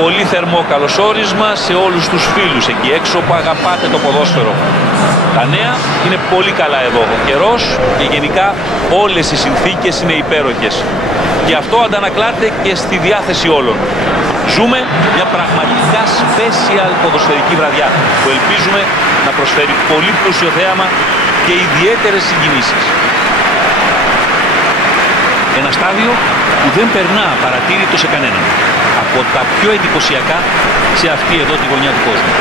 πολύ θερμό καλωσόρισμα σε όλους τους φίλους εκεί έξω που αγαπάτε το ποδόσφαιρο. Τα νέα είναι πολύ καλά εδώ. Ο καιρός και γενικά όλες οι συνθήκες είναι υπέροχες. Και αυτό αντανακλάται και στη διάθεση όλων. Ζούμε μια πραγματικά special ποδοσφαιρική βραδιά που ελπίζουμε να προσφέρει πολύ πλούσιο θέαμα και ιδιαίτερες συγκινήσεις. Ένα στάδιο που δεν περνά παρατήρητο σε κανέναν. Από τα πιο εντυπωσιακά σε αυτή εδώ τη γωνιά του κόσμου.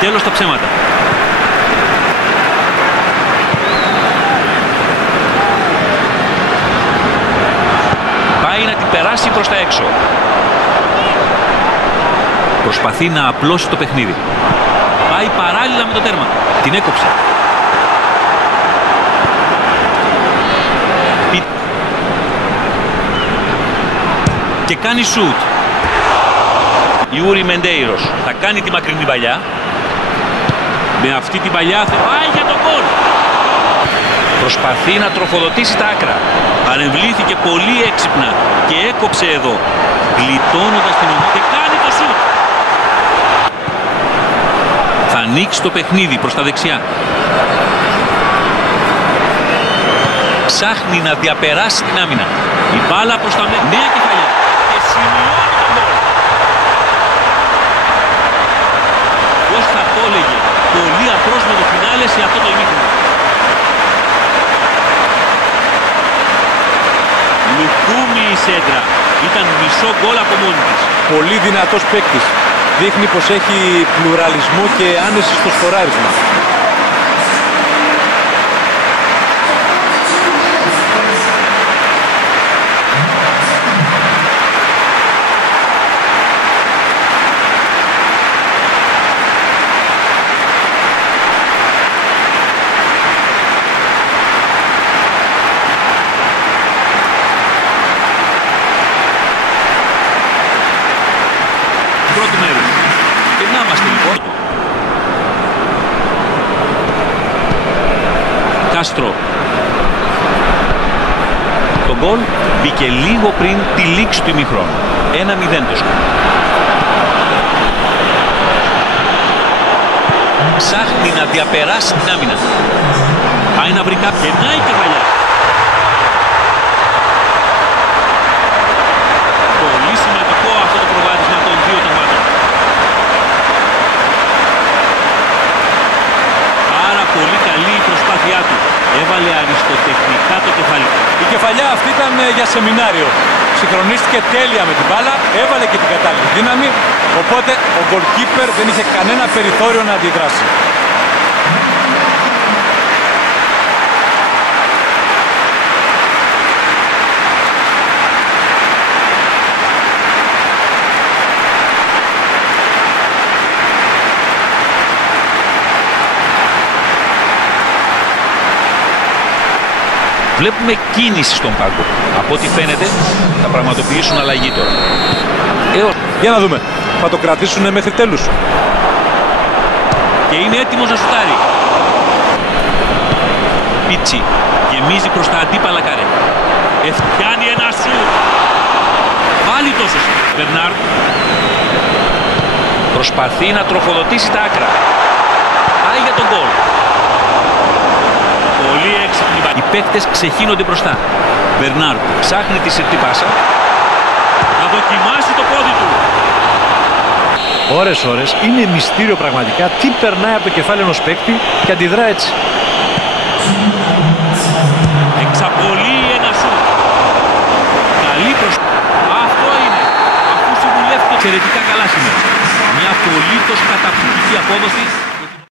Τέλος τα ψέματα. Πάει να την περάσει προς τα έξω. Προσπαθεί να απλώσει το παιχνίδι. Πάει παράλληλα με το τέρμα. Την έκοψε. Και κάνει σουτ. Ιούρι Μεντέιρος θα κάνει τη μακρινή παλιά. Με αυτή την παλιά θα πάει για τον γκολ. Προσπαθεί να τροφοδοτήσει τα άκρα. Παρεμβλήθηκε πολύ έξυπνα και έκοψε εδώ, γλιτώνοντας την ομάδα και κάνει το σουτ. Θα ανοίξει το παιχνίδι προς τα δεξιά. Ψάχνει να διαπεράσει την άμυνα. Η μπάλα προς τα μέσα. Νέα κεφαλιά. Και σημειώνει τον γκολ. Πώς θα το έλεγε. Πολύ απρόσμενο φινάλε σε αυτό το ημίχρονο. Λουκούμι η σέντρα. Ήταν μισό γκολ από μόνη της. Πολύ δυνατός παίκτης. Δείχνει πως έχει πλουραλισμό και άνεση στο σκοράρισμα. Πρώτο μέρος. Και να είμαστε λοιπόν. Κάστρο. Το γκολ μπήκε λίγο πριν τη λήξη του ημιχρόνου. 1-0 το σκορ. Ψάχνει να διαπεράσει την άμυνα. Πάει να βρει κάποια. Περνάει η κεφαλιά. Πολύ σημαντικό αυτό το προβάδισμα των δύο τεμάτων. Πάρα πολύ καλή η προσπάθειά του. Έβαλε αριστοτεχνικά το κεφάλι. Η κεφαλιά αυτή ήταν για σεμινάριο. Συγχρονίστηκε τέλεια με την μπάλα, έβαλε και την κατάλληλη δύναμη, οπότε ο goalkeeper δεν είχε κανένα περιθώριο να αντιδράσει. Βλέπουμε κίνηση στον πάγκο. Από ό,τι φαίνεται θα πραγματοποιήσουν αλλαγή τώρα. Για να δούμε. Θα το κρατήσουν μέχρι τέλους. Και είναι έτοιμος να σουτάρει. Πίτσι γεμίζει προς τα αντίπαλα καρέ. Φτιάνει ένα σουτ. Πάλι τόσο σουτ. Μπερνάρντ προσπαθεί να τροφοδοτήσει τα άκρα. Πάει για τον γκολ. Πολύ έξυπνη. Οι παίκτες ξεχύνονται μπροστά. Μπερνάρντ ψάχνει τη συρτή πάσα. Θα δοκιμάσει το πόδι του. Ώρες είναι μυστήριο πραγματικά τι περνάει από το κεφάλι ενός παίκτη και αντιδρά έτσι. Εξαπολύει ένα σουτ. Καλή Αυτό είναι. Αφού συμβουλεύτηκε εξαιρετικά καλά σήμερα. Μια απολύτως καταπληκτική απόδοση.